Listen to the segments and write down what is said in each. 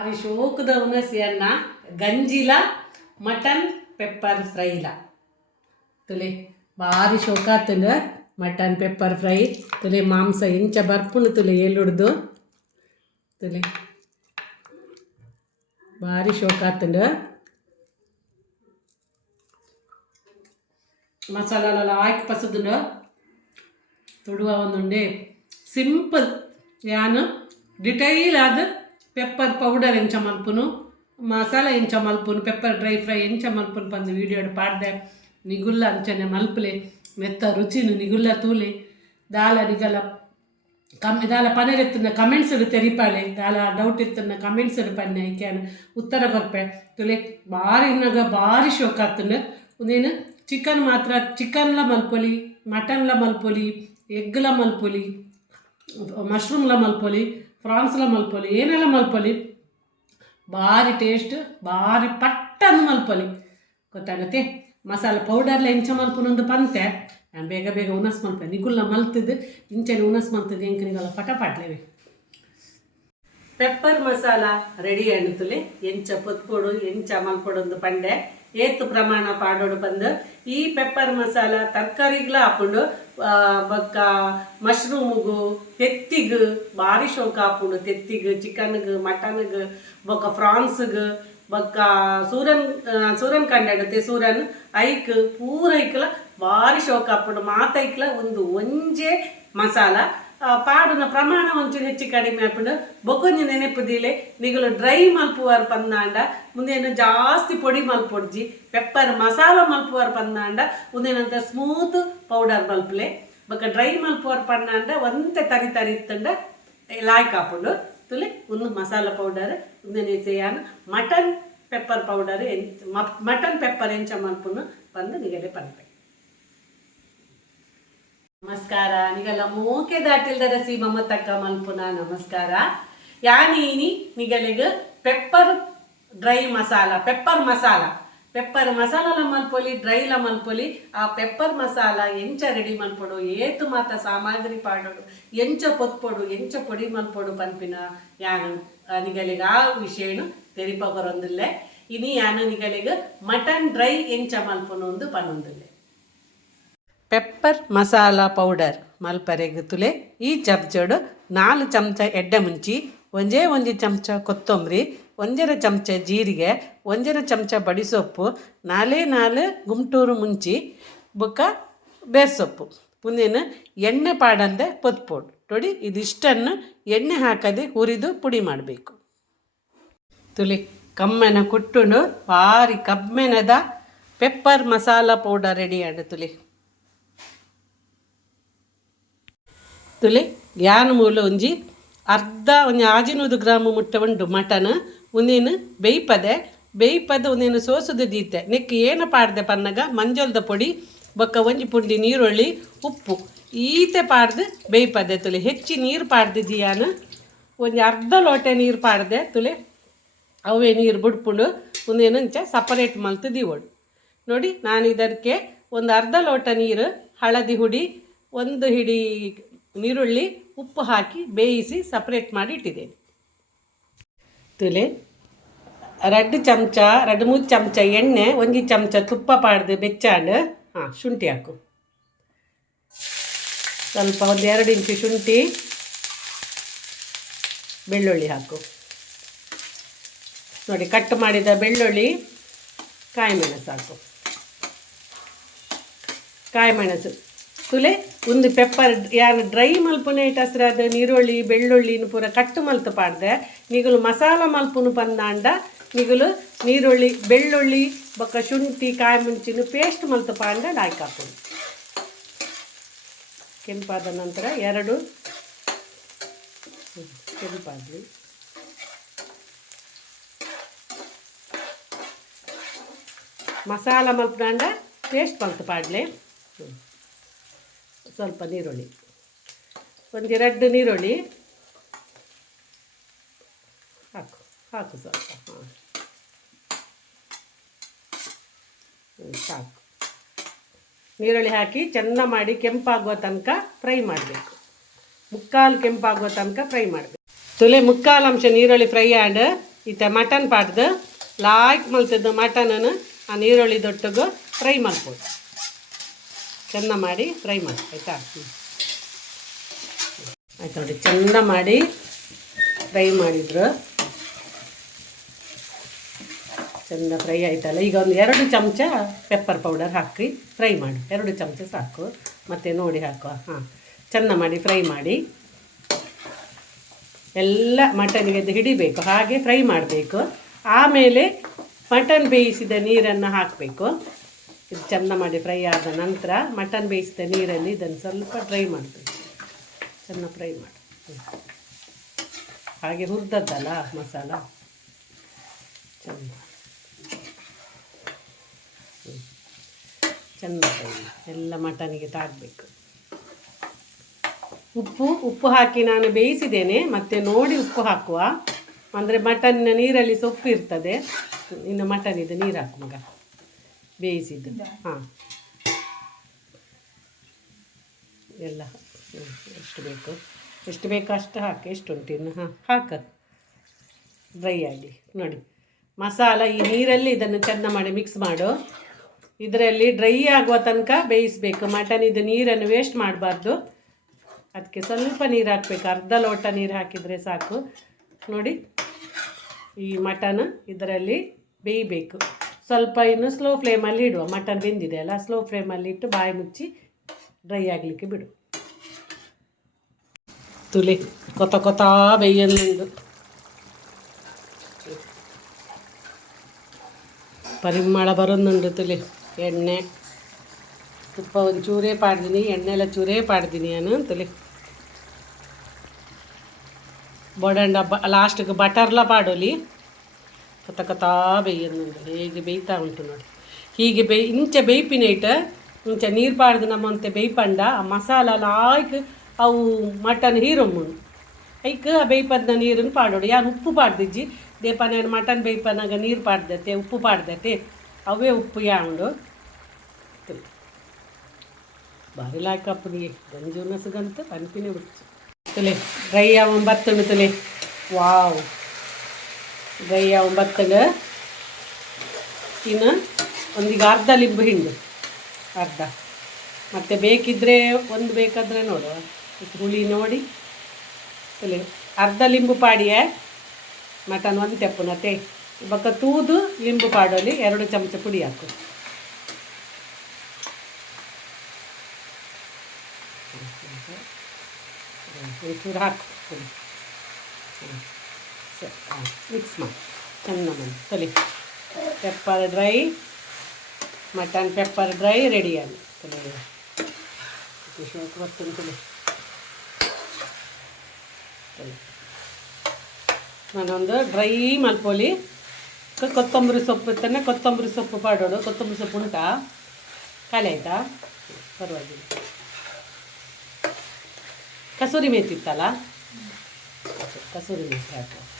ಭಾರಿ ಶೋಕದ ಉನಸಿಯನ್ನ ಗಂಜಿಲ, mutton pepper ಫ್ರೈಲ ತುಲೆ, ಭಾರಿ ಶೋಕಾತುಂಡ ಮಟನ್ ಪೆಪ್ಪರ್ ಫ್ರೈ ತುಲೆ, ಮಾಂಸ ಇಂಚ ಬರ್ಪುಂಡು ತುಲೆ ಎಲ್ಲುಡ್ದು ತುಲೆ, ಭಾರಿ ಶೋಕಾತುಂಡು ಮಸಾಲೆಲ್ಲ ಹಾಕಿ ಪಸದುಂಡು ತುಡುವ ಒಂದುಂಡೆ. ಸಿಂಪಲ್, ಯಾನು ಡಿಟೈಲ್ ಆದ ಪೆಪ್ಪರ್ ಪೌಡರ್ ಎಂಚ ಮಲ್ಪುನು, ಮಸಾಲ ಎಂಚ ಮಲ್ಪುನು ಪೆಪ್ಪರ್ ಡ್ರೈ ಫ್ರೈ ಎಂಚ ಮಲ್ಪುನು ಪಂದು ವೀಡಿಯೋಡ್ ಪಾಡ್ದೆ. ನಿಗುಲ್ಲ ಅಂಚನೆ ಮಲ್ಪಲೆ, ಮೆತ್ತ ರುಚಿನು ನಿಗುಲ್ಲ ತೂಲೆ. ದಾಲ ನಿಗಲ ಕಮ್ಮಿ ದಾಲ ಪನರೆತ್ತಿನ ಕಮೆಂಟ್ಸ್ ತೆರಿಪಾಳೆ. ದಾಲ ಡೌಟ್ ಇತ್ತನ್ನ ಕಮೆಂಟ್ಸ್ ಪನ್ನೆ ಐಕ್ಯಾನ ಉತ್ತರ ಬರ್ಪೆ ತುಲೆ, ಭಾರಿ ಇನ್ನಗ ಭಾರಿ ಶೋಕ ಆತನ. ಚಿಕನ್ ಮಾತ್ರ ಚಿಕನ್ಲ ಮಲ್ಪೊಲಿ ಮಟನ್ಲ ಮಲ್ಪೊಲಿ ಎಗ್ಲ ಮಲ್ಪೊಲಿ ಮಶ್ರೂಮ್ಲ ಮಲ್ಪೊಲಿ ಫ್ರಾನ್ಸ್ಲ ಮಲ್ಪೊಲಿ, ಏನೆಲ್ಲ ಮಲ್ಪೊಲಿ? ಭಾರಿ ಟೇಸ್ಟ್, ಭಾರಿ ಪಟ್ಟನ್ನು ಮಲ್ಪೊಲಿ. ಗೊತ್ತಾಗತ್ತೆ? ಮಸಾಲ ಪೌಡರ್ಲ ಎಂಚ ಮಲ್ಪುನೊಂದು ಪಂತೆ. ನಾನು ಬೇಗ ಬೇಗ ಉನಸ್ ಮಲ್ಪೆ. ನಿಗುಲ್ಲ ಮಲ್ತದ್ದು ಇಂಚನೆ ಉನಸ್ ಮಲ್ತದ್ದು ಎಂಕನಿಗೆಲ್ಲ ಪಟಪಾಟ್ಲೇವೆ ಪೆಪ್ಪರ್ ಮಸಾಲ ರೆಡಿ ಅಣ್ಣುತ್ತಲೆ ಎಂಚ ಪೊತ್ಪೊಡು, ಎಂಚ ಮಲ್ಪೊಡೊಂದು ಪಂಡೆ. ಏತು ಪ್ರಮಾಣ ಪಾಡೋಡು ಬಂದು ಈ ಪೆಪ್ಪರ್ ಮಸಾಲ ತರಕಾರಿಗ್ಲ ಹಾಕೊಂಡು ಬೊಕ್ಕ ಮಶ್ರೂಮ್ಗು ಗು ಭಾರಿ ಶೋಕ ಹಾಕೊಂಡು ತೆತ್ತಿಗ್ ಚಿಕನ್ಗ್ ಮಟನ್ಗ್ ಬೊಕ್ಕ ಫ್ರಾನ್ಸ್ಗ್, ಬೊಕ್ಕ ಸೂರನ್ ಸೂರನ್ ಕಂಡತೆ ಸೂರನ್ ಐಕ್, ಪೂರ ಐಕ್ಲ, ಭಾರಿ ಶೋಕ ಹಾಕೊಂಡು ಮಾತೈಕ್ಲ ಒಂದು ಒಂಜೆ ಮಸಾಲ. ಪಾಡುನ ಪ್ರಮಾಣ ಒಂಚೂರು ಹೆಚ್ಚು ಕಡಿಮೆ ಹಾಕೊಂಡು ಬೊಕೊಂಜಿ ನೆನೆಪುದಿಲೆ? ನಿಗಲು ಡ್ರೈ ಮಲ್ಪುವಾರು ಪಂದಾಂಡ, ಮುಂದೇನು ಜಾಸ್ತಿ ಪೊಡಿ ಮಲ್ಪೊಡ್ಜಿ ಪೆಪ್ಪರ್ ಮಸಾಲ ಮಲ್ಪುವಾರು ಪಂದಾಂಡ, ಮುಂದೇನಂತ ಸ್ಮೂತ್ ಪೌಡರ್ ಮಲ್ಪಲೆ. ಬೊಕ್ಕ ಡ್ರೈ ಮಲ್ಪುವಾರು ಪಂದಾಂಡ ಒಂತೆ ತರಿ ತರಿ ಇತ್ತಂಡ ಲಾಯ್ಕ್ ಹಾಕೊಂಡು ತುಲೆ, ಒಂದು ಮಸಾಲ ಪೌಡರ್ ಮುಂದೇನೆ ಸೇಯಾನ ಮಟನ್ ಪೆಪ್ಪರ್ ಪೌಡರ್ ಎಂಚ ಮಟನ್ ಪೆಪ್ಪರ್ ಎಂಚ ಮಲ್ಪುನು, ಬಂದು ನಿಗಲೆ ಪನ್ಪೆ. ನಮಸ್ಕಾರ. ನಿಗಲ ಮೋಕೆ ದಾಟಿಲ್ದರ ಸಿ ಮಮತಕ್ಕ ಮಲ್ಪುನ ನಮಸ್ಕಾರ. ಯಾನೀನಿ ನಿಗಲಿಗ pepper dry masala pepper masala. Pepper masala ಮಲ್ಪೊಲಿ ಡ್ರೈಲ ಮಲ್ಪೊಲಿ ಆ ಪೆಪ್ಪರ್ ಮಸಾಲ ಎಂಚ ರೆಡಿ ಮಲ್ಪೊಡು ಏತು ಮಾತ ಸಾಮಗ್ರಿ ಪಾಡೋಡು, ಎಂಚ ಪೊತ್ಪೊಡು ಎಂಚ ಪೊಡಿ ಮಲ್ಪೊಡು ಪನ್ಪಿನ ಯಾನು ನಿಗಲಿಗ ಆ ವಿಷಯನು ತೆರಿಪಗೊರೊಂದಿಲ್ಲೆ. ಇನಿ ಯಾನು ನಿಗಲಿಗ ಮಟನ್ ಡ್ರೈ ಎಂಚ ಮಲ್ಪೊನು ಒಂದು ಪನ್ನೊಂದಿಲ್ಲೆ ಪೆಪ್ಪರ್ ಮಸಾಲ ಪೌಡರ್ ಮಲ್ಪರೆಗ್ ತುಲೆ, ಈ ಚಮಚಡು ನಾಲ್ಕು ಚಮಚ ಎಡ್ಡೆ ಮುಂಚಿ, ಒಂಜೇ ಒಂಜಿ ಚಮಚ ಕೊತ್ತಂಬರಿ ಒಂಜರ ಚಮಚ ಜೀರಿಗೆ ಒಂಜರ ಚಮಚ ಬಡಿಸೊಪ್ಪು, ನಾಲೇ ನಾಲು ಗುಂಟೂರು ಮುಂಚಿ ಬೊಕ್ಕ ಬೇರ್ಸೊಪ್ಪು. ಮುಂದಿನ ಎಣ್ಣೆ ಪಾಡಂದೆ ಪೊತ್ಪೋಡು. ನೋಡಿ ಇದಿಷ್ಟನ್ನು ಎಣ್ಣೆ ಹಾಕದೆ ಹುರಿದು ಪುಡಿ ಮಾಡಬೇಕು. ತುಲಿ ಕಮ್ಮೆನ ಕುಟ್ಟುಂಡು, ಭಾರಿ ಕಮ್ಮೆನದ ಪೆಪ್ಪರ್ ಮಸಾಲ ಪೌಡರ್ ರೆಡಿ ಆಡು ತುಲೆ ಯಾನ್ ಮೂಲ ಒಂಜಿ ಅರ್ಧ ಒಂಜಿ ಆಜಿನೂದು ಗ್ರಾಮ್ ಮುಟ್ಟ ಉಂಡು ಮಟನ್ ಒಂದೇನು ಬೇಯ್ಪದೆ, ಬೇಯ್ಪದ ಒಂದೇನು ಸೋಸುದು ದೀತೆ. ನೆಕ್ಕ ಏನು ಪಾಡ್ದೆ ಪನ್ನಗ? ಮಂಜಲ್ದ ಪುಡಿ, ಬೊಕ್ಕ ಒಂಜಿ ಪುಂಡಿ ನೀರುಳ್ಳಿ, ಉಪ್ಪು. ಈತೆ ಪಾಡ್ದು ಬೇಯ್ಪದೆ ತುಲೆ. ಹೆಚ್ಚಿ ನೀರು ಪಾಡ್ದಿದ್ದೀಯಾನ ಒಂಜಿ ಅರ್ಧ ಲೋಟೆ ನೀರು ಪಾಡ್ದೆ ತುಲೆ. ಅವೇ ನೀರು ಬಿಡ್ಪುಂಡು. ಒಂದೇನು ಇಂಚ ಸಪರೇಟ್ ಮಲ್ತು ದಿವಳು ನೋಡಿ ನಾನು ಇದಕ್ಕೆ ಒಂದು ಅರ್ಧ ಲೋಟ ನೀರು, ಹಳದಿ ಹುಡಿ, ಒಂದು ಹಿಡಿ ನೀರುಳ್ಳಿ ಉಪ್ಪು ಹಾಕಿ ಬೇಯಿಸಿ ಸಪ್ರೇಟ್ ಮಾಡಿ ಇಟ್ಟಿದ್ದೇನೆ. ತುಲೆ ರಡ್ಡು ಚಮಚ ರಡ್ಡು ಮೂರು ಚಮಚ ಎಣ್ಣೆ, ಒಂಜಿ ಚಮಚ ತುಪ್ಪ ಪಾಡ್ದು ಬೆಚ್ಚಾಂಡು ಹಾಂ, ಶುಂಠಿ ಹಾಕು. ಸ್ವಲ್ಪ ಒಂದು ಎರಡು ಇಂಚು ಶುಂಠಿ, ಬೆಳ್ಳುಳ್ಳಿ ಹಾಕು. ನೋಡಿ ಕಟ್ ಮಾಡಿದ ಬೆಳ್ಳುಳ್ಳಿ ಕಾಯಿ ಮೆಣಸು ಹಾಕು. ಕಾಯಿ ಮೆಣಸು ತುಲೆ ಒಂದು ಪೆಪ್ಪರ್, ಯಾರು ಡ್ರೈ ಮಲ್ಪುನೆ ಅದು ನೀರುಳ್ಳಿ ಬೆಳ್ಳುಳ್ಳಿನ ಪೂರ ಕಟ್ಟು ಮಲ್ತು ಪಾಡ್ದೆ. ನಿಗುಲು ಮಸಾಲ ಮಲ್ಪುನು ಬಂದಾಂಡ ನಿಗುಲು ನೀರುಳ್ಳಿ, ಬೆಳ್ಳುಳ್ಳಿ, ಬೊಕ್ಕ ಶುಂಠಿ ಕಾಯಿ ಮುಂಚಿನ ಪೇಸ್ಟ್ ಮಲ್ತು ಪಾಂಡ ಹಾಕಿ ಹಾಕೋದು ಕೆಂಪಾದ ನಂತರ ಎರಡು. ಕೆಂಪಾದ್ವಿ. ಮಸಾಲ ಮಲ್ಪನಾಂಡ ಪೇಸ್ಟ್ ಮಲ್ತು ಪಾಡ್ಲೆ. ಸ್ವಲ್ಪ ನೀರುಳ್ಳಿ. ಒಂದು ಎರಡು ನೀರುಳ್ಳಿ. ಹಾಕು ಹಾಕು ಸ್ವಲ್ಪ, ಹಾಂ. ಸಾಕು. ನೀರುಳ್ಳಿ ಹಾಕಿ ಚೆಂದ ಮಾಡಿ ಕೆಂಪಾಗುವ ತನಕ ಫ್ರೈ ಮಾಡಬೇಕು. ಮುಕ್ಕಾಲು ಕೆಂಪಾಗುವ ತನಕ ಫ್ರೈ ಮಾಡಬೇಕು. ತುಲೆ ಮುಕ್ಕಾಲು ಅಂಶ ನೀರುಳ್ಳಿ ಫ್ರೈ ಆ್ಯಂಡ್ ಈತ ಮಟನ್ ಪಾಡ್ದು ಲಾಯ್ಕ್ ಮಲ್ತಿದ್ದು ಮಟನನ್ನು ಆ ನೀರುಳ್ಳಿ ದೊಟ್ಟಗೂ ಫ್ರೈ ಮಾಡ್ಬೋದು. ಚೆಂದ ಮಾಡಿ ಫ್ರೈ ಮಾಡಿ, ಆಯಿತಾ? ಆಯ್ತು ನೋಡಿ, ಚೆಂದ ಮಾಡಿ ಫ್ರೈ ಮಾಡಿದ್ರು. ಚೆಂದ ಫ್ರೈ ಆಯ್ತಲ್ಲ. ಈಗ ಒಂದು ಎರಡು ಚಮಚ ಪೆಪ್ಪರ್ ಪೌಡರ್ ಹಾಕಿ ಫ್ರೈ ಮಾಡಿ. ಎರಡು ಚಮಚ ಸಾಕು. ಮತ್ತು ನೋಡಿ ಹಾಕುವ ಹಾಂ ಚೆಂದ ಮಾಡಿ ಫ್ರೈ ಮಾಡಿ. ಎಲ್ಲ ಮಟನ್ಗೆ ಹಿಡಿಬೇಕು. ಹಾಗೆ ಫ್ರೈ ಮಾಡಬೇಕು. ಆಮೇಲೆ ಮಟನ್ ಬೇಯಿಸಿದ ನೀರನ್ನು ಹಾಕಬೇಕು. ಇದು ಚೆಂದ ಮಾಡಿ ಫ್ರೈ ಆದ ನಂತರ ಮಟನ್ ಬೇಯಿಸಿದ ನೀರಲ್ಲಿ ಇದನ್ನು ಸ್ವಲ್ಪ ಫ್ರೈ ಮಾಡ್ತೀವಿ ಚೆನ್ನಾಗಿ ಫ್ರೈ ಮಾಡಿ. ಹಾಗೆ ಹುರಿದದ್ದಲ್ಲ ಮಸಾಲ ಚೆಂದ. ಚೆಂದ ಫ್ರೈ. ಎಲ್ಲ ಮಟನಿಗೆ ತಾಗಬೇಕು ಉಪ್ಪು ಉಪ್ಪು ಹಾಕಿ ನಾನು ಬೇಯಿಸಿದ್ದೇನೆ, ಮತ್ತೆ ನೋಡಿ ಉಪ್ಪು ಹಾಕುವ ಅಂದರೆ ಮಟನ್ನ ನೀರಲ್ಲಿ ಸೊಪ್ಪು ಇರ್ತದೆ ಇನ್ನು ಮಟನ್ ಇದು ನೀರು ಹಾಕುವಾಗ ಬೇಯಿಸಿದ್ದು. ಹಾಂ. ಎಲ್ಲ ಎಷ್ಟು ಬೇಕು? ಎಷ್ಟು ಬೇಕು ಅಷ್ಟು ಹಾಕಿ. ಎಷ್ಟು ಉಂಟು ಇನ್ನು? ಹಾಂ ಹಾಕ. ಡ್ರೈ ಆಗಲಿ ನೋಡಿ. ಮಸಾಲ ಈ ನೀರಲ್ಲಿ ಇದನ್ನು ಚೆಂದ ಮಾಡಿ ಮಿಕ್ಸ್ ಮಾಡು. ಇದರಲ್ಲಿ ಡ್ರೈ ಆಗುವ ತನಕ ಬೇಯಿಸಬೇಕು. ಮಟನ್ ಇದು ನೀರನ್ನು ವೇಸ್ಟ್ ಮಾಡಬಾರ್ದು. ಅದಕ್ಕೆ ಸ್ವಲ್ಪ ನೀರು ಹಾಕಬೇಕು. ಅರ್ಧ ಲೋಟ ನೀರು ಹಾಕಿದರೆ ಸಾಕು. ನೋಡಿ. ಈ ಮಟನ್ ಇದರಲ್ಲಿ ಬೇಯಬೇಕು. ಸ್ವಲ್ಪ ಇನ್ನು ಸ್ಲೋ ಫ್ಲೇಮಲ್ಲಿ ಇಡುವ. ಮಟನ್ ಬೆಂದಿದೆ ಅಲ್ಲ ಸ್ಲೋ ಫ್ಲೇಮಲ್ಲಿ ಇಟ್ಟು ಬಾಯಿ ಮುಚ್ಚಿ ಡ್ರೈ ಆಗಲಿಕ್ಕೆ ಬಿಡು. ತುಲಿ, ಕೊತ ಕೊತ ಬೇಯಲ್ಲುಂಡು ಪರಿಮಳ ಬರೋದುಂಡು ತುಲಿ. ಎಣ್ಣೆ, ತುಪ್ಪ ಒಂದು ಚೂರೇ ಪಾಡ್ದೀನಿ, ಎಣ್ಣೆ ಎಲ್ಲ ಚೂರೇ ಪಾಡ್ದಿನಿ ನಾನು ತುಲಿ. ಬೊಡಂಡ ಬ ಲಾಸ್ಟಿಗೆ ಬಟರ್ಲ ಪಾಡೋಲಿ ಕಥ ಕಥಾ ಹೇಗೆ ಬೇಯ್ತಾ ಉಂಟು ನೋಡಿ. ಹೀಗೆ ಬೇಯ್, ಇಂಚ ಬೇಯ್ಪಿನೈಟ್ ಇಂಚ ನೀರು ಪಾಡ್ದು ನಮ್ಮಂತೆ ಬೇಯ್ಪಂಡ, ಆ ಮಸಾಲ ಲಾಯ್ಕ್ ಅವು ಮಟನ್ ಹೀರೊಮ್ಮುಂಡು ಐಕ್ ಆ ಬೇಯ್ಪದ್ನ ನೀರನ್ನು ಪಾಡೋಡು. ಯಾರು ಉಪ್ಪು ಪಾಡ್ದಿಜ್ಜಿ ದೇಪನ ಮಟನ್ ಬೇಯ್ಪನಾಗ ನೀರು ಪಾಡ್ದತೆ, ಉಪ್ಪು ಪಾಡ್ದತೆ, ಅವೇ ಉಪ್ಪು ಯಾಂಡು ಬಾರಿ ಲಾಯ್ಕಪ್ಪನಿಗೆ ಗಂಜು ಮೆಸಗಂತ, ಪನ್ಪಿನೇ ಬಿಡ್ತು ತುಲೆ, ಡ್ರೈ ಅವನ್ ಬತ್ತಂಡು ತುಲೆ. ವಾವ್. ಡ್ರೈ ಒಂಬತ್ತಗ ಬತ್ತಗ ಇನ್ನು ಒಂದೀಗ ಅರ್ಧ ಲಿಂಬು ಹಿಂಡು ಅರ್ಧ ಮತ್ತು ಬೇಕಿದ್ದರೆ ಒಂದು ಬೇಕಾದರೆ ಇದು ಹುಳಿ ನೋಡಿ ಇಲ್ಲಿ ಅರ್ಧ ಲಿಂಬು ಪಾಡಿಯ ಮಟನ್ ಒಂದು ತೆಪ್ಪುನತೆ ಬಕ್ಕ ತೂದು ಲಿಂಬು ಪಾಡೋಲಿ ಎರಡು ಚಮಚ ಪುಡಿ ಹಾಕು ಹಾಕು ಪುಡಿ ಹ್ಮ್. ಮಿಕ್ಸ್ ಮಾಡಿ. ಚೆಂದ ಮಾಡಿ. ತೊಲಿ. Pepper dry mutton pepper dry ready ಆಗಿ. ತೊಲಿ. ಶೋಕ್ ಬರ್ತೀನಿ ತಲೆ. ತೊಲಿ. ನಾನೊಂದು ಡ್ರೈ ಮಲ್ಪೋಲಿ ಕೊತ್ತಂಬರಿ ಸೊಪ್ಪು ಇತ್ತನೆ ಕೊತ್ತಂಬರಿ ಸೊಪ್ಪು ಪಾಡೋಡು ಕೊತ್ತಂಬರಿ ಸೊಪ್ಪು ಉಂಟಾ? ಖಾಲಿ ಆಯಿತಾ? ಪರವಾಗಿಲ್ಲ. ಕಸೂರಿ ಮೇತಿತ್ತಲ್ಲ ಕಸೂರಿ ಮೇತಿ ಹಾಕು ಇಲ್ಲಿ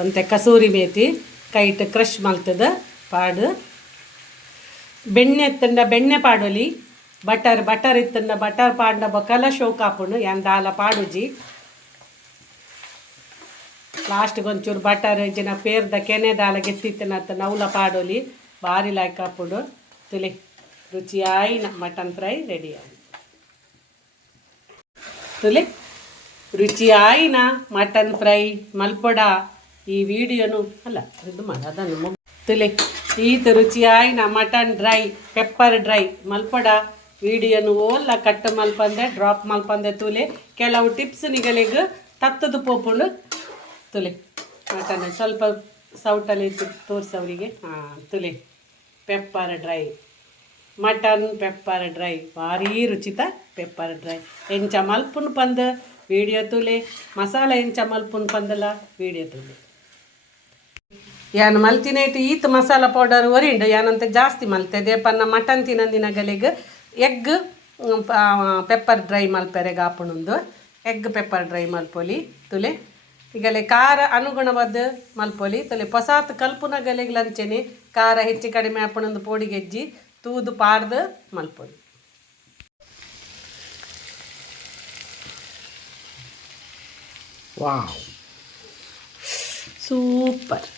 ಒಂತೆ ಕಸೂರಿ ಮೇತಿ, ಕೈಟ್ ಕ್ರಷ್ ಮಲ್ತದ ಪಾಡು. ಬೆಣ್ಣೆ ಎತ್ತಂಡ ಬೆಣ್ಣೆ ಪಾಡೊಲಿ, ಬಟರ್ ಬಟರ್ ಇತ್ತಂಡ ಬಟರ್ ಪಾಂಡ ಬಕಲ ಶೋಕ ಯಾನ್ ದಾಲ ಪಾಡುಜಿ. ಲಾಸ್ಟ್ಗೆ ಒಂಚೂರು ಬಟರ್ ಇಜ್ಜಿನ ಪೇರ್ದ ಕೆನೆ ದಾಲ ಗೆತ್ತಿತ್ತನ ಅಂತ ನೌಲ ಪಾಡೋಲಿ, ಭಾರಿ ಲಾಯ್ಕ ಹಾಪುಂಡು ತುಲಿ ರುಚಿಯಾಯಿ ಮಟನ್ ಫ್ರೈ ರೆಡಿ ಆಗಿ ತುಲೆ, ರುಚಿಯಾಯಿನ ಮಟನ್ ಫ್ರೈ ಮಲ್ಪೊಡ. ಈ ವಿಡಿಯೋನು ಅಲ್ಲ ಇದು ಮಾಡ ಅದನ್ನು ಮುಗ್ತಲೆ ಈತ ರುಚಿಯಾಯಿನ ಮಟನ್ ಡ್ರೈ ಪೆಪ್ಪರ್ ಡ್ರೈ, ಮಲ್ಪಡ ವಿಡಿಯೋನು ಓಲ್ಲ ಕಟ್ಟು ಮಲ್ಪಂದೆ ಡ್ರಾಪ್ ಮಲ್ಪಂದೆ ತುಲೆ. ಕೆಲವು ಟಿಪ್ಸ್ ನಿಗಲಿಗೆ ತತ್ತದು ಪೋಪುಂಡು ತುಲೆ. ಮಟನ್ ಸ್ವಲ್ಪ ಸೌಟಲ್ಲಿ ತೋರಿಸವರಿಗೆ. ಹಾಂ ತುಲೆ. Pepper dry. Mutton pepper dry. ಭಾರಿ ರುಚಿತ ಪೆಪ್ಪರ್ ಡ್ರೈ. ಎಂಚ ಮಲ್ಪುನ್ ಪಂದ್ ವಿಡಿಯೋ ತುಲೆ. ಮಸಾಲ ಎಂಚ ಮಲ್ಪುನ್ ಪಂದಲ ವಿಡಿಯೋ ತುಲೆ. ಯಾನ್ ಮಲ್ತಿನೈಟ್ ಈತ್ ಮಸಾಲ ಪೌಡರ್ ಒರಿಂಡು ಯಾನಂತ ಜಾಸ್ತಿ ಮಲ್ತೆ. ಪನ್ನ ಮಟನ್ ತಿನ್ನಂದಿನಗಳಿಗೆ ಎಗ್ ಪೆಪ್ಪರ್ ಡ್ರೈ ಮಲ್ಪೆರೆಗ ಆಪುಣುಂದು. ಎಗ್ ಪೆಪ್ಪರ್ ಡ್ರೈ ಮಲ್ಪೊಲಿ ತುಲೆ. ಈಗಲೇ ಖಾರ ಅನುಗುಣವಾದ ಮಲ್ಪೊಲಿ ತುಲೆ. ಪೊಸಾತ್ ಕಲ್ಪುನ ಲಂಚನೆ ಖಾರ ಹೆಚ್ಚು ಕಡಿಮೆ ಆಪಣೊಂದು ಪೋಡಿಗೆಜ್ಜಿ ತೂದು ಪಾಡ್ದು ಮಲ್ಪೊಲಿ ವಾವ್. ಸೂಪರ್.